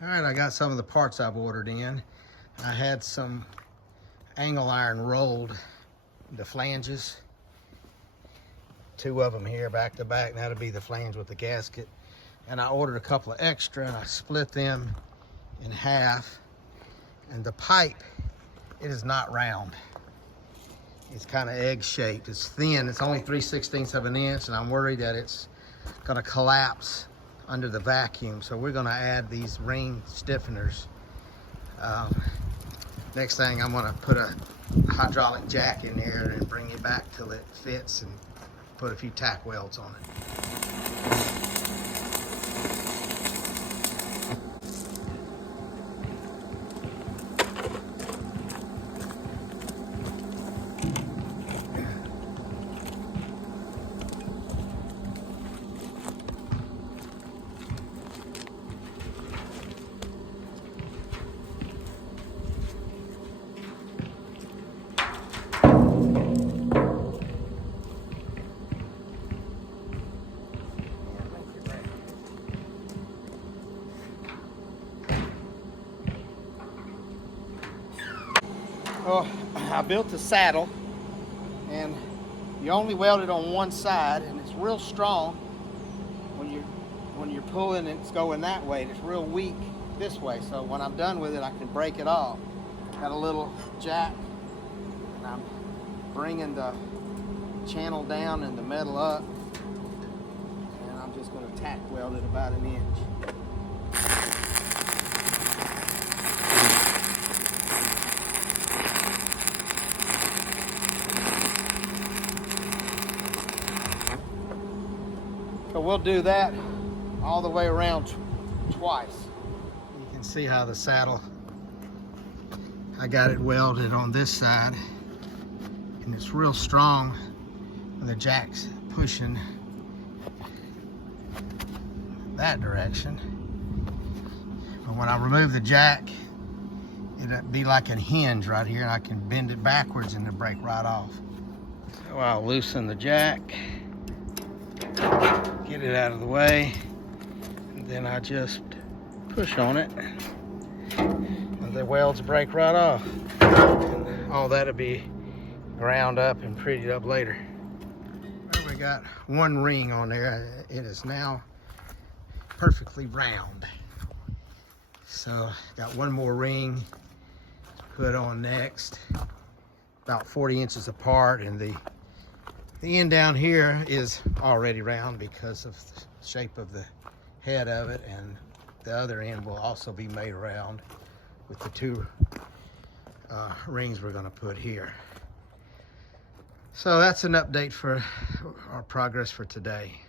All right, I got some of the parts I've ordered in. I had some angle iron rolled, the flanges. 2 of them here back to back. That'll be the flange with the gasket. And I ordered a couple of extra and I split them in half. And the pipe, it is not round. It's kind of egg shaped. It's thin. It's only 3/16 of an inch, and I'm worried that it's gonna collapse under the vacuum. So we're gonna add these ring stiffeners. Next thing, I'm gonna put a hydraulic jack in there and bring it back till it fits and put a few tack welds on it. Well, I built the saddle, and you only weld it on one side, and it's real strong when you're pulling. It's going that way, and it's real weak this way. So when I'm done with it, I can break it off. Got a little jack, and I'm bringing the channel down and the metal up, and I'm just going to tack weld it about 1 inch. So we'll do that all the way around twice. You can see how the saddle, I got it welded on this side, and it's real strong when the jack's pushing that direction. But when I remove the jack, it'll be like a hinge right here, and I can bend it backwards and it'll break right off. So I'll loosen the jack, get it out of the way, and then I just push on it, and the welds break right off. And all that'll be ground up and prettied up later. Well, we got 1 ring on there. It is now perfectly round. So got 1 more ring to put on next, about 40 inches apart, and the end down here is already round because of the shape of the head of it, and the other end will also be made round with the 2 rings we're going to put here. So that's an update for our progress for today.